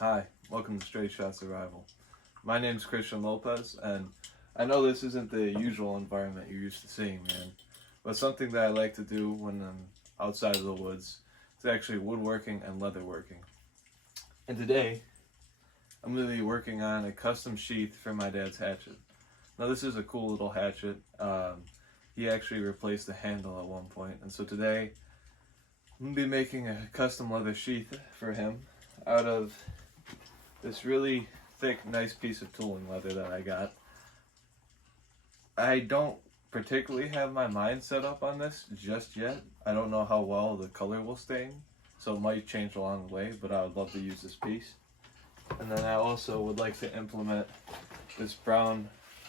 Hi, welcome to Straight Shot Survival. My name's Christian Lopez, and I know this isn't the usual environment you're used to seeing, man, but something that I like to do when I'm outside of the woods is actually woodworking and leatherworking. And today, I'm going to be working on a custom sheath for my dad's hatchet. Now, this is a cool little hatchet. He actually replaced the handle at one point, and so today, I'm going to be making a custom leather sheath for him out of this really thick, nice piece of tooling leather that I got. I don't particularly have my mind set up on this just yet. I don't know how well the color will stain, so it might change along the way, but I would love to use this piece. And then I also would like to implement this brown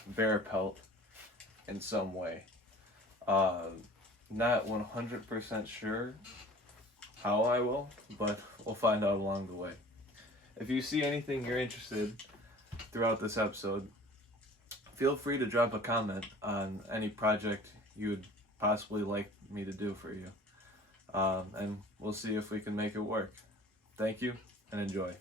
bear pelt in some way. Not 100% sure how I will, but we'll find out along the way. If you see anything you're interested throughout this episode, feel free to drop a comment on any project you would possibly like me to do for you. And we'll see if we can make it work. Thank you and enjoy.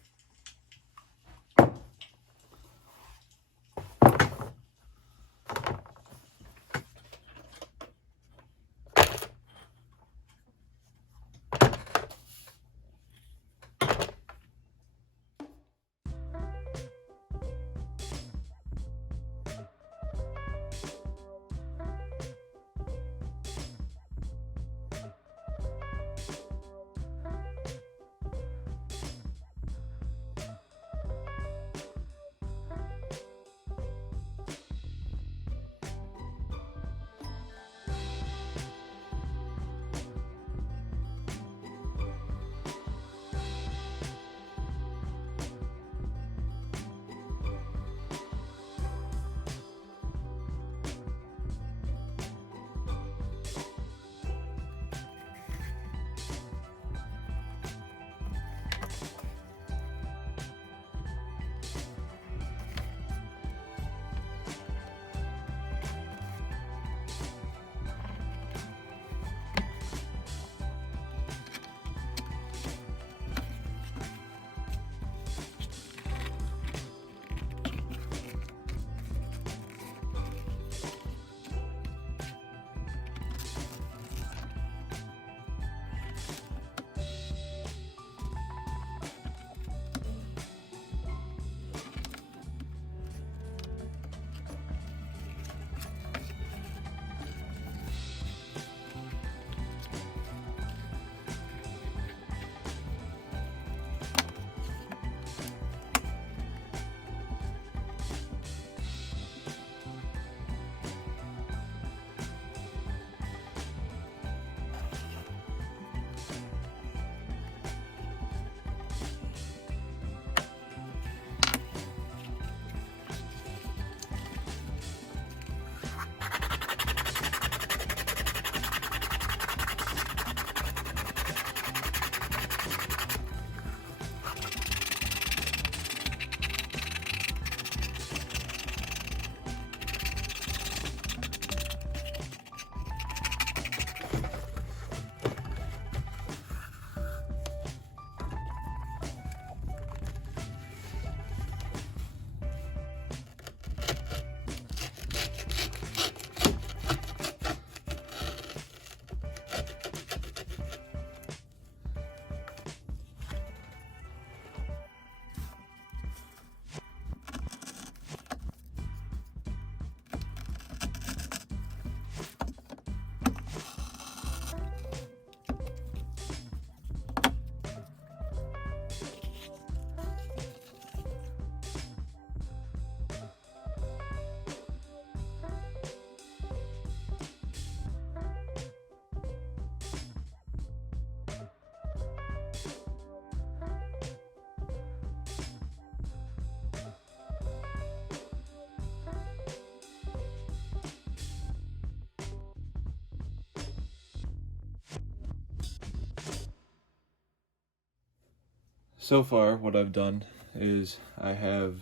So far, what I've done is I have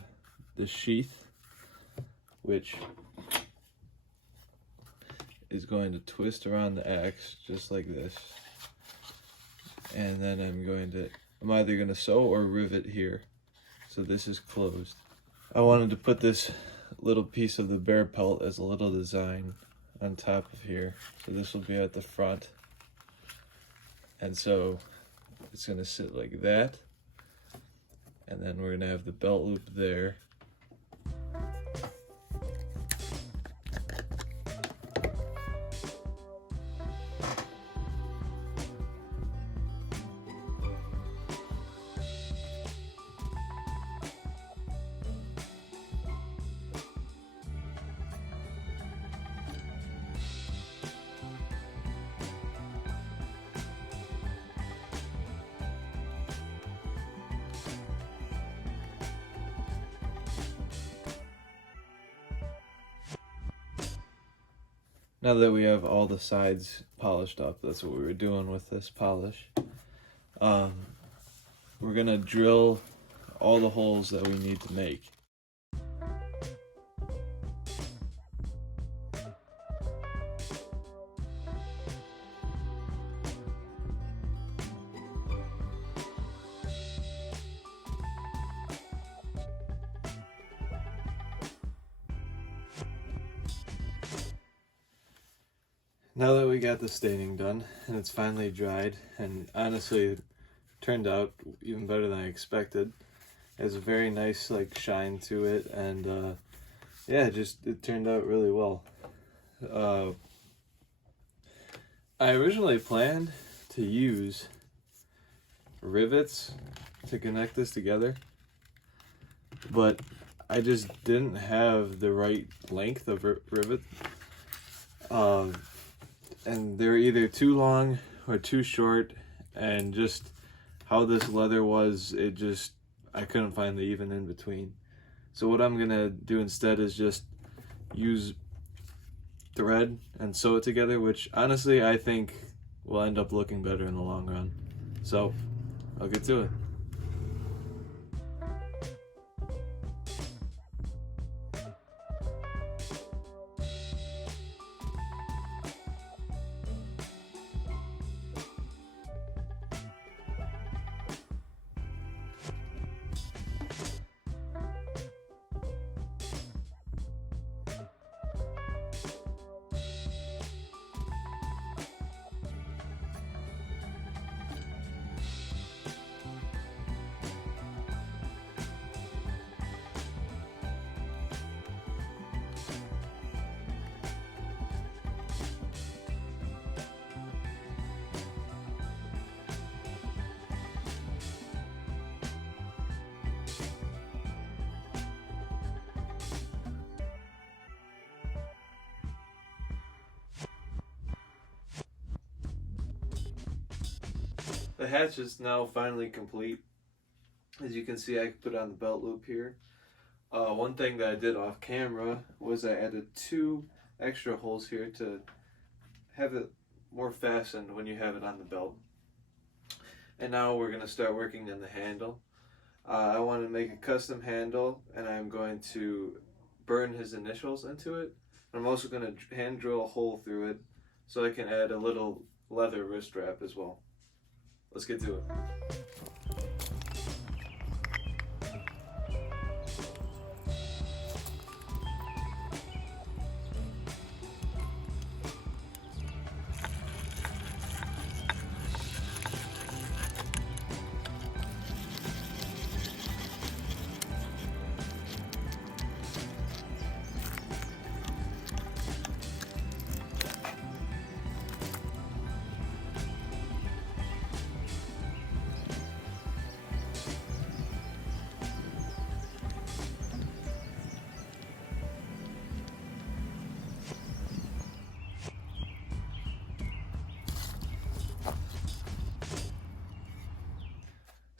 the sheath, which is going to twist around the axe just like this. And then I'm either going to sew or rivet here. so this is closed. I wanted to put this little piece of the bear pelt as a little design on top of here. So this will be at the front. And so it's gonna sit like that. And then we're gonna have the belt loop there. Now that we have all the sides polished up, that's what we were doing with this polish. We're gonna drill all the holes that we need to make. Now that we got the staining done and it's finally dried, and honestly it turned out even better than I expected. It has a very nice like shine to it, and yeah, it turned out really well. I originally planned to use rivets to connect this together, but I just didn't have the right length of rivet. And they're either too long or too short, and just how this leather was, I couldn't find the even in between. So what I'm gonna do instead is just use thread and sew it together, which honestly I think will end up looking better in the long run. So I'll get to it. The hatch is now finally complete. As you can see, I put on the belt loop here. One thing that I did off camera was I added 2 extra holes here to have it more fastened when you have it on the belt. And now we're going to start working on the handle. I want to make a custom handle, and I'm going to burn his initials into it. I'm also going to hand drill a hole through it so I can add a little leather wrist wrap as well. Let's get to it.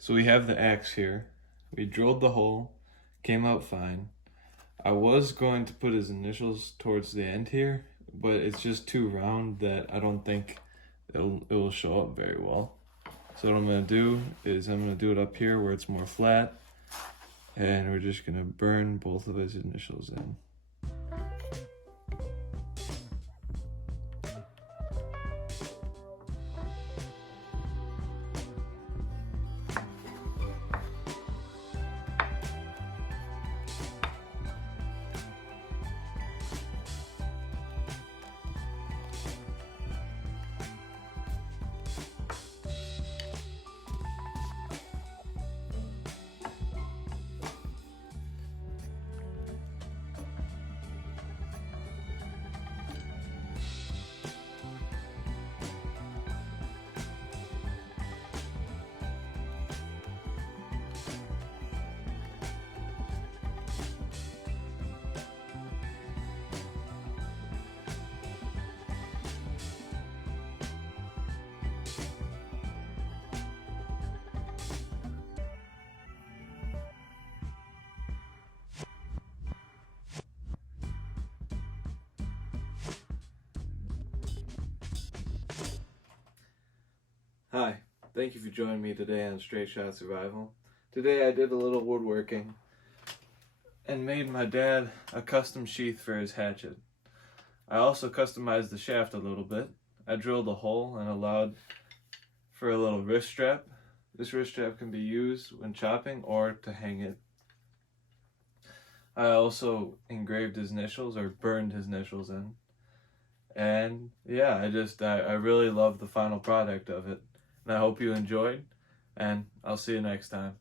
So we have the axe here. We drilled the hole, came out fine. I was going to put his initials towards the end here, but it's just too round that I don't think it will show up very well. So what I'm gonna do is I'm gonna do it up here where it's more flat, and we're just gonna burn both of his initials in. Hi, thank you for joining me today on Straight Shot Survival. Today I did a little woodworking and made my dad a custom sheath for his hatchet. I also customized the shaft a little bit. I drilled a hole and allowed for a little wrist strap. This wrist strap can be used when chopping or to hang it. I also engraved his initials, or burned his initials in. And yeah, I really love the final product of it. And I hope you enjoyed, and I'll see you next time.